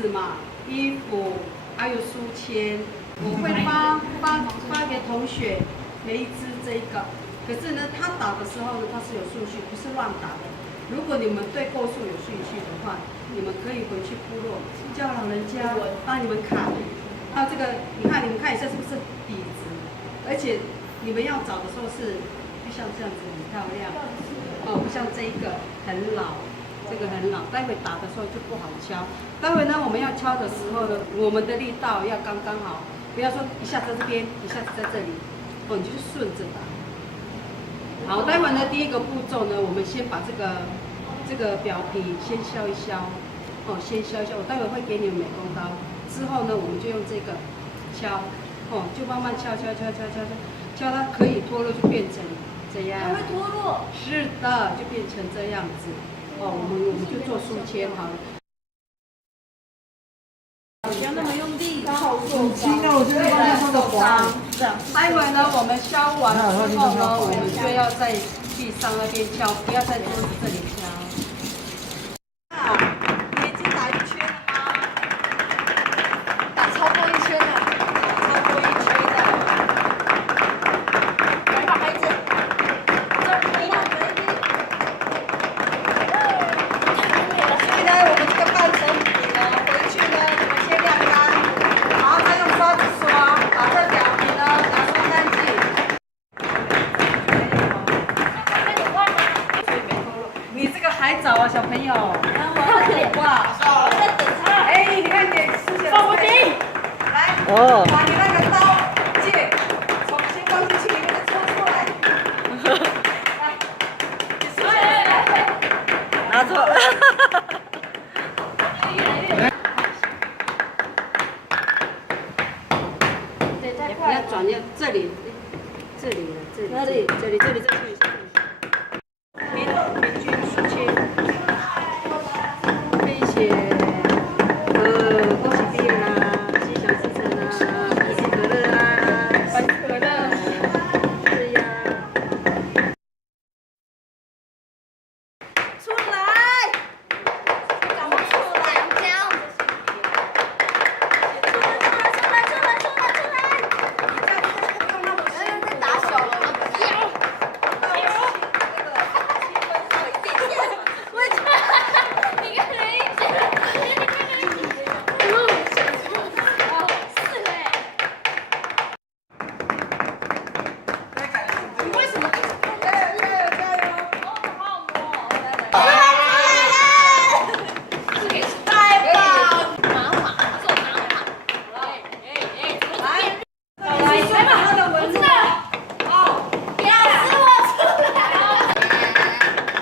子嘛，衣服，还有书签，我会发给同学每一支这一个。可是呢，他打的时候呢，它是有顺序，不是乱打的。如果你们对构数有兴趣的话，你们可以回去部落叫老人家帮你们砍。还有这个，你们看一下是不是笔直？而且你们要找的时候是，就像这样子很漂亮，哦，不像这一个很老，这个很老，待会打的时候就不好敲。待会呢，我们要敲的时候呢，我们的力道要刚刚好，不要说一下在这边，一下子在这里，哦，你就是顺着打。好，待会呢，第一个步骤呢，我们先把这个表皮先削一削，哦，先削一削。我待会会给你们美工刀，之后呢，我们就用这个敲，哦，就慢慢敲它可以脱落，就变成这样。还会脱落？是的，就变成这样子。哦，我们就做书签好了。不要那么用力，很轻的，我觉得放在它的滑。待会呢，我们削完之后呢，我们就要在地上那边敲，不要在桌子这里敲。啊，你已经打一圈了吗？打超过一圈了，超过一圈了。来吧，孩子，这可以吗？可以。所以呢，我们这个半成品呢，回去呢，你们先晾干，然后再用刷子刷，把这表皮呢给它刷干净。你这个还早啊，小朋友。哇，在等他。哎，你看你思想。放不进。来，哦把你那个刀剑重新放进去，里面再抽出来。来，你思想。拿错了。对，太你快了。要转要这里，哪里？这里，平均书签，飞雪，恭喜毕业啦，心想事成啦，可喜可乐啦，百事可乐，对呀。出来！赶快出来！这样。在打小了，为什么？你看人一点，是嘞。你为什么一直碰？加油！哦，好摸。太棒！马，做马。来吧，他的文字。哦，表示我出来了。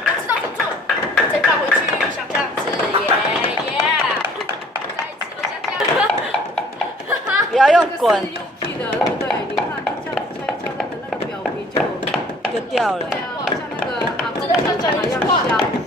我知道怎么做，再放回去，像这样子，耶！再一次的像这样。不要用滚这个是 UP 的，对不对？你看它这样子敲一敲，它的那个表皮就就掉了。对啊，像那个阿公讲的一样香。